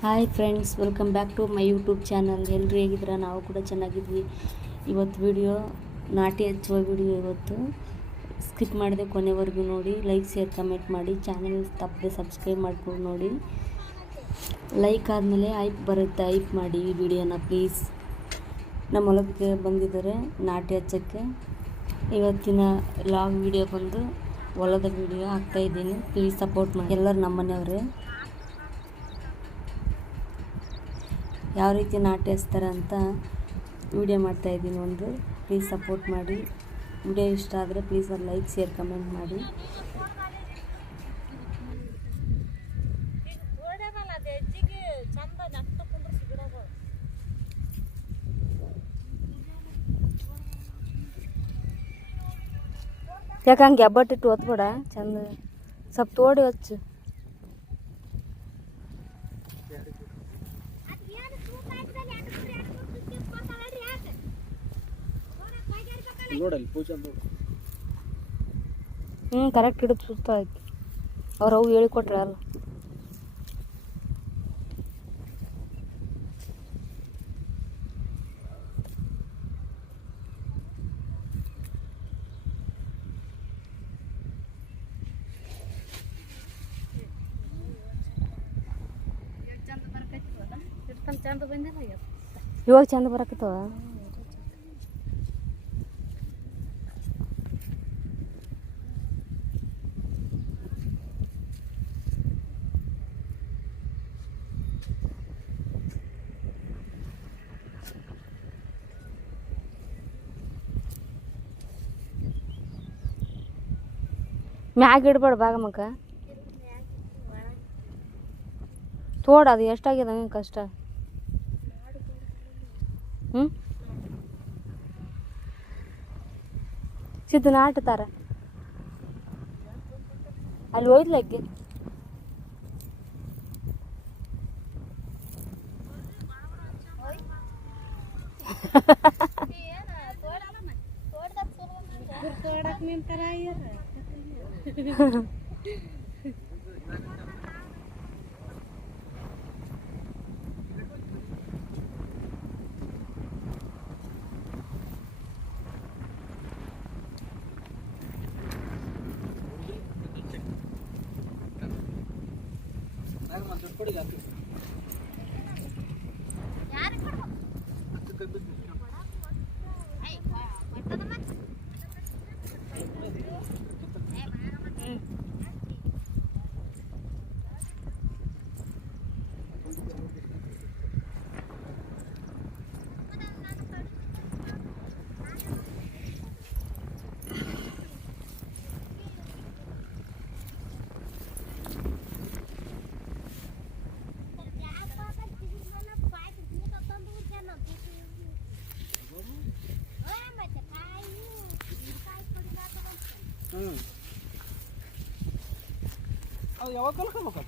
Hi friends, welcome back to my YouTube channel. ಎಲ್ಲರೂ ಹೇಗಿದ್ದೀರಾ? ನಾವು ಕೂಡ ಚೆನ್ನಾಗಿದ್ವಿ. ಇವತ್ತು ವಿಡಿಯೋ ನಾಟಿ ಹಚ್ಚುವ ವಿಡಿಯೋ. ಇವತ್ತು ಸ್ಕಿಪ್ ಮಾಡಿದೆ, ಕೊನೆವರೆಗೂ ನೋಡಿ. ಲೈಕ್, ಶೇರ್, ಕಮೆಂಟ್ ಮಾಡಿ. ಚಾನಲ್ ತಪ್ಪದೆ ಸಬ್ಸ್ಕ್ರೈಬ್ ಮಾಡ್ಕೊಂಡು ನೋಡಿ. ಲೈಕ್ ಆದಮೇಲೆ ಐಪ್ ಬರುತ್ತೆ, ಐಪ್ ಮಾಡಿ ಈ ವಿಡಿಯೋನ ಪ್ಲೀಸ್. ನಮ್ಮ ಹೊಲಕ್ಕೆ ಬಂದಿದ್ದಾರೆ ನಾಟಿ ಹಚ್ಚೋಕ್ಕೆ. ಇವತ್ತಿನ ಲಾಗ್ ವಿಡಿಯೋ ಬಂದು ಹೊಲದ ವಿಡಿಯೋ ಹಾಕ್ತಾಯಿದ್ದೀನಿ. ಪ್ಲೀಸ್ ಸಪೋರ್ಟ್ ಮಾಡಿ. ಎಲ್ಲರೂ ನಮ್ಮ ಮನೆಯವರೇ. ಯಾವ ರೀತಿ ನಾಟಿ ಹಚ್ತಾರೆ ಅಂತ ವಿಡಿಯೋ ಮಾಡ್ತಾಯಿದ್ದೀನಿ ಒಂದು. ಪ್ಲೀಸ್ ಸಪೋರ್ಟ್ ಮಾಡಿ. ವಿಡಿಯೋ ಇಷ್ಟ ಆದರೆ ಪ್ಲೀಸ್ ಒಂದು ಲೈಕ್, ಶೇರ್, ಕಮೆಂಟ್ ಮಾಡಿ. ಯಾಕೆ ಹಂಗೆ ಎಬ್ಬಟ್ಟಿಟ್ಟು ಒತ್ಬೇಡ, ಚಂದ ಸ್ವಲ್ಪ ತೋಡಿ ಹಚ್ಚು. ಕರೆಕ್ಟ್ ಹಿಡಿದು ಸುತ್ತ ಆಯ್ತು. ಅವು ಹೇಳಿಕೊಟ್ರೆ ಅಲ್ಲ. ಇವಾಗ ಚಂದ ಬರಕತ್ತವ. ಮ್ಯಾಗ ಇಡ್ಬೇಡ ಭಾಗಮಕ್ಕ. ತೋಡ ಅದು ಎಷ್ಟಾಗ್ಯದ ಹಂಗೆ ಕಷ್ಟ. ಸಿದ್ದು ನಾಟ್ತಾರ ಅಲ್ಲಿ ಒಯ್ದ್ಲಕ್ಕೆ. ಯಾವಾಗ ಕಲ್ಕೋಬೇಕ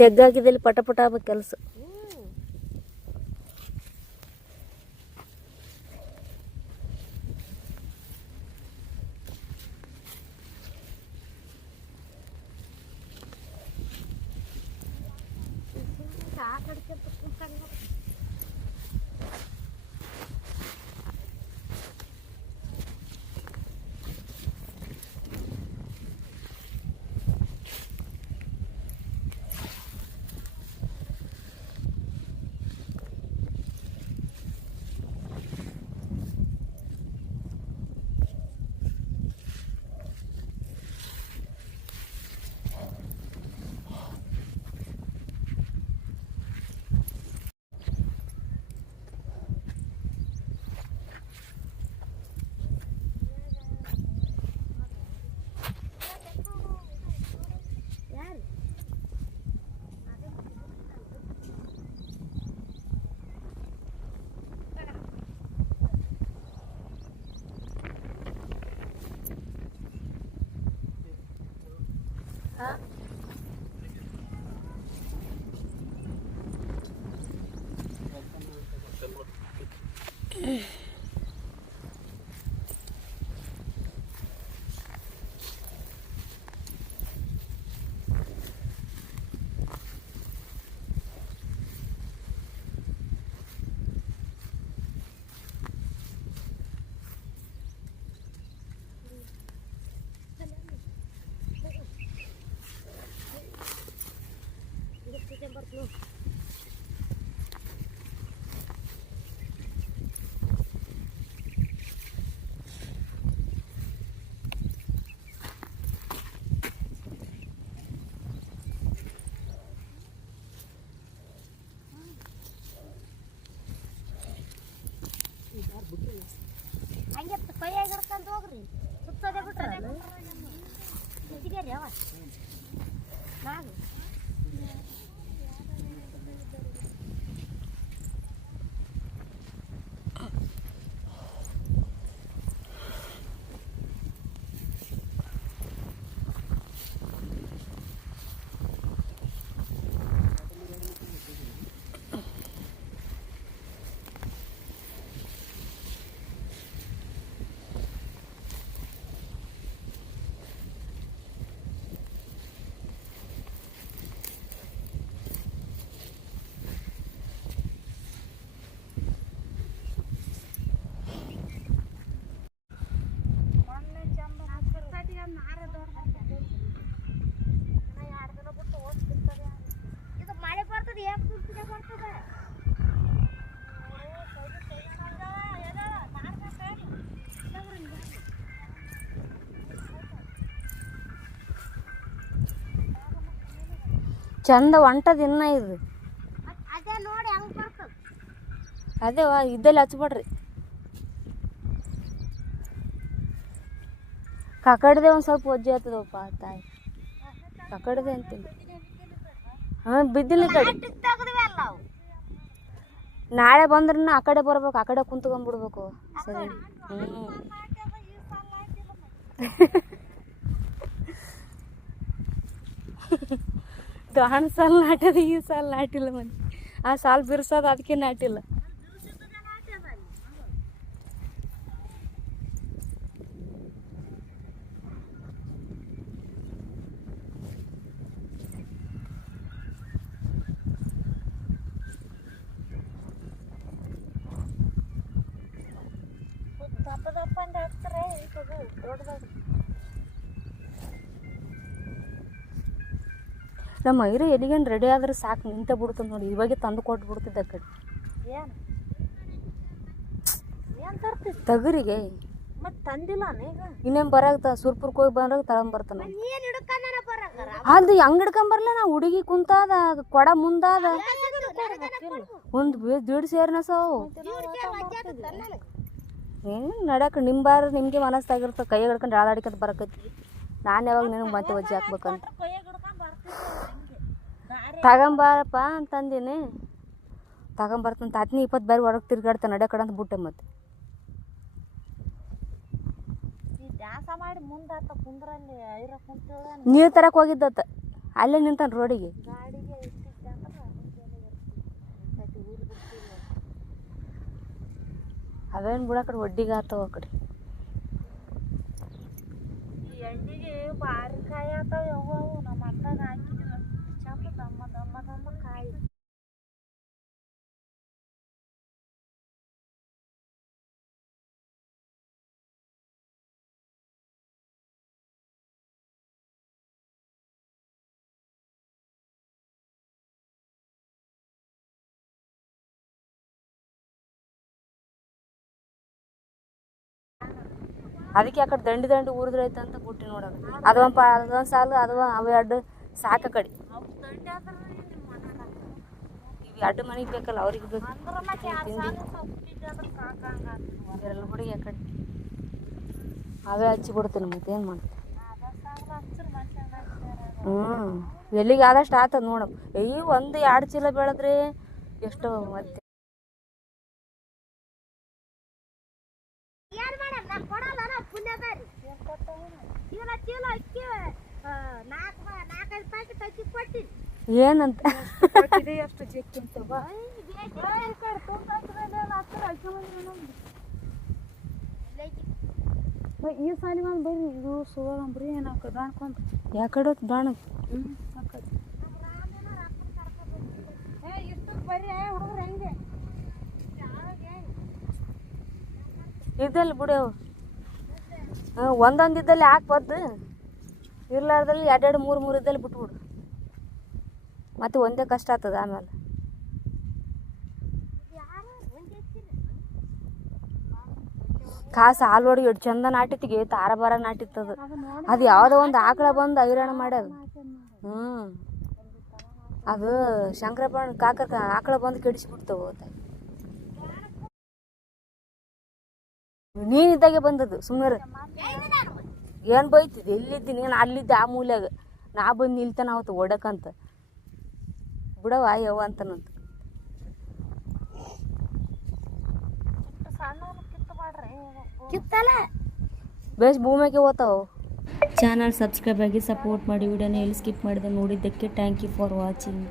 ತೆಗ್ಗಾಕಿದಲ್ಲಿ ಪಟ ಪಟ ಆಗ್ಬೇಕು ಕೆಲಸ. ಮಳೆ ಬರ್ತದೆ ಬರ್ತದೆ ಚಂದ ಹೊಂಟದ ಇನ್ನ ಇದು ಅದೇ ನೋಡಿ ಹೆಂಗ್ ಬರ್ತದೆ. ಅದೇ ಇದ್ದಲ್ಲಿ ಹಚ್ಬಿಡ್ರಿ. ಕಕಡ್ದೆ ಒಂದು ಸ್ವಲ್ಪ ಒಜ್ಜೆ ಆಗ್ತದಪ್ಪ ತಾಯಿ. ಕಕಡ್ದೆ ಅಂತೀನಿ. ಹಾಂ ಬಿದ್ದಿಲ್ಲ ಈ ಕಡೆ. ನಾಳೆ ಬಂದ್ರೂ ಆ ಕಡೆ ಬರ್ಬೇಕು, ಆ ಕಡೆ ಕುಂತ್ಕೊಂಡ್ಬಿಡ್ಬೇಕು. ಸರಿ. ಹ್ಞೂ ದಾಣ ಸಾಲ ನಾಟದ ಈ ಸಾಲ ನಾಟಿಲ್ಲ ಮನೆ. ಆ ಸಾಲ ಬಿರ್ಸೋದು ಅದಕ್ಕೆ ನಾಟಿಲ್ಲ. ನಮ್ಮ ಐರು ಎಲ್ಲಿಗೇನು ರೆಡಿ ಆದ್ರೆ ಸಾಕು ನಿಂತ ಬಿಡ್ತದೆ ನೋಡಿ. ಇವಾಗೆ ತಂದು ಕೊಟ್ಟು ಬಿಡ್ತಿದ್ದ ಕಡೆ ಏನು ಏನು ತರ್ತೀವಿ ತಗರಿಗೆ. ಮತ್ತೆ ತಂದಿಲ್ಲ ಈಗ ಇನ್ನೇನು ಬರಾಗ ಸುರ್ಪುರ್ಗೆ ಹೋಗಿ ಬಂದಾಗ ತಗೊಂಬರ್ತಾನೆ. ಏನು ಹಿಡ್ಕೊಂಡನ ಬರಕರ ಅದು ಹೆಂಗ್ ಹಿಡ್ಕೊಂಬರ್ಲ ನಾ ಹುಡುಗಿ ಕುಂತಾದ ಕೊಡ ಮುಂದಾದ ಒಂದು ದೀಡ್ ಸೇರ್ನ ಸಾವು ಏನು ನಡ್ಯಾಕ ನಿಂಬಾರ ನಿಮಗೆ ಮನಸ್ಸಾಗಿರ್ತದೆ. ಕೈ ಹಿಡ್ಕೊಂಡು ಆಳಾಡಿಕಂತ ಬರಕತ್ತಿ. ನಾನು ಯಾವಾಗ ನಿನಗೆ ಮತ್ತೆ ಒಜ್ಜೆ ಹಾಕ್ಬೇಕಂತ ತಗೊಂಬಾರಪ್ಪ ಅಂತಂದೀನಿ. ತಗೊಂಬರ್ತಂತ 10-20 ಬಾರಿ ಹೊರಗೆ ತಿರ್ಗಾಡ್ತಾನೆ ನಡ್ಯ ಕಡೆ ಅಂತ ಬಿಟ್ಟೆ. ಮತ್ತೆ ಮಾಡಿ ಮುಂದಾತ ಕುಂದ್ರಲ್ಲಿ ಐರ ಕುಂತ ನೀರು ತರಕ್ಕೆ ಹೋಗಿದ್ದತ್ತ ಅಲ್ಲೇ ನಿಂತಾನ ರೋಡಿಗೆ. ಗಾಡಿಗೆ ಅವೇನು ಬಿಡ ಕಡೆ ಒಡ್ಡಿಗೆ ಆತವ ಆ ಕಡೆ. ಈ ಎಣ್ಣಿಗೆ ಭಾರಿ ಕಾಯಿ ಆತಾವ ಯವ್ವ. ನಮ್ಮ ಅಣ್ಣಗೆ ಹಾಕಿದ್ವಿ ಚಂದ ದಮ್ಮ ದಮ್ಮ ದಮ್ಮ ಕಾಯಿ. ಅದಕ್ಕೆ ಆ ಕಡೆ ದಂಡಿ ದಂಡಿ ಊರಿದ್ರೈತೆ ಅಂತ ಬಿಟ್ಟು ನೋಡೋದು. ಅದೊಂದು ಸಾಲು ಅವು ಎರಡು ಸಾಕ ಕಡೆ. ಇವು ಎರಡು ಮನೆಗೆ ಬೇಕಲ್ಲ ಅವ್ರಿಗೆ ಬೇಕು. ಎಲ್ಲ ಹುಡುಗಿ ಆ ಕಡೆ ಅವೇ ಹಚ್ಚಿ ಬಿಡ್ತೀನಿ. ಮತ್ತೆ ಏನು ಮಾಡ್ತೀನಿ. ಎಲ್ಲಿಗೆ ಆದಷ್ಟು ಆತದ ನೋಡಮ್. ಅಯ್ಯೋ 1-2 ಚೀಲ ಬೆಳೆದ್ರೆ ಎಷ್ಟು ಮತ್ತೆ. ಏನಂತ ಎಷ್ಟು ಜೆಕ್ಕಿಂತವ ಈ ಸಾಲಿ ಬಂದು ಬರ್ರಿ. ಇದು ಸುಗಂಬ್ರಿ ನಾವು ಬಾಣ್ಕೊಂಡ್ರಿ ಯಾಕಡೆ ಬಾಣ ಬರ್ರಿ ಹುಡುಗ್ರು ಹೆಂಗೆ ಇದ್ದಲ್ಲಿ ಬಿಡವು. ಒಂದೊಂದು ಇದ್ದಲ್ಲಿ ಹಾಕ್ಬಾರ್ದು. ಇರ್ಲಾರ್ದಲ್ಲಿ 2-3 ಇದ್ದಲ್ಲಿ ಬಿಟ್ಬಿಡು. ಮತ್ತೆ ಒಂದೇ ಕಷ್ಟ ಆಗ್ತದೆ ಆಮೇಲೆ. ಕಾಸು ಹಾಲು ಹೊಡಿ ಎಷ್ಟು ಚಂದ ನಾಟಿತ್ತಿಗೆ ತಾರ ಬಾರ ನಾಟಿತ್ತದು. ಅದು ಯಾವುದೋ ಒಂದು ಆಕಳ ಬಂದು ಹೈರಾಣ ಮಾಡ್ಯಾದ. ಅದು ಶಂಕರಪ್ಪನ ಕಾಕ ಆಕಳ ಬಂದು ಕೆಡಿಸಿಬಿಡ್ತಾವ. ನೀನಿದ್ದಾಗೆ ಬಂದದ್ದು ಸುಮ್ಮನೆ. ಏನು ಬೈತಿದ್ದೆ ಎಲ್ಲಿದ್ದೀನಿ ನಾನು ಅಲ್ಲಿದ್ದೆ ಆ ಮೂಲ್ಯಾಗ ನಾ ಬಂದು ನಿಲ್ತಾನ ಅವತ್ತು ಓಡಕ್ಕಂತ ಬಿಡವ ಯವ್ವ ಅಂತನಂತ ಸಣ್ಣವನು ಕಿತ್ತು ಮಾಡ್ರಿ ಕಿತ್ತಲ್ಲ ಬೇಸ್ ಭೂಮಿಗೆ ಹೋತಾವ ಚಾನಲ್ ಸಬ್ಸ್ಕ್ರೈಬ್ ಆಗಿ ಸಪೋರ್ಟ್ ಮಾಡಿ ವಿಡಿಯೋನ ಎಲ್ಲಿ ಸ್ಕಿಪ್ ಮಾಡಿದೆ ನೋಡಿದ್ದಕ್ಕೆ ಥ್ಯಾಂಕ್ ಯು ಫಾರ್ ವಾಚಿಂಗ್.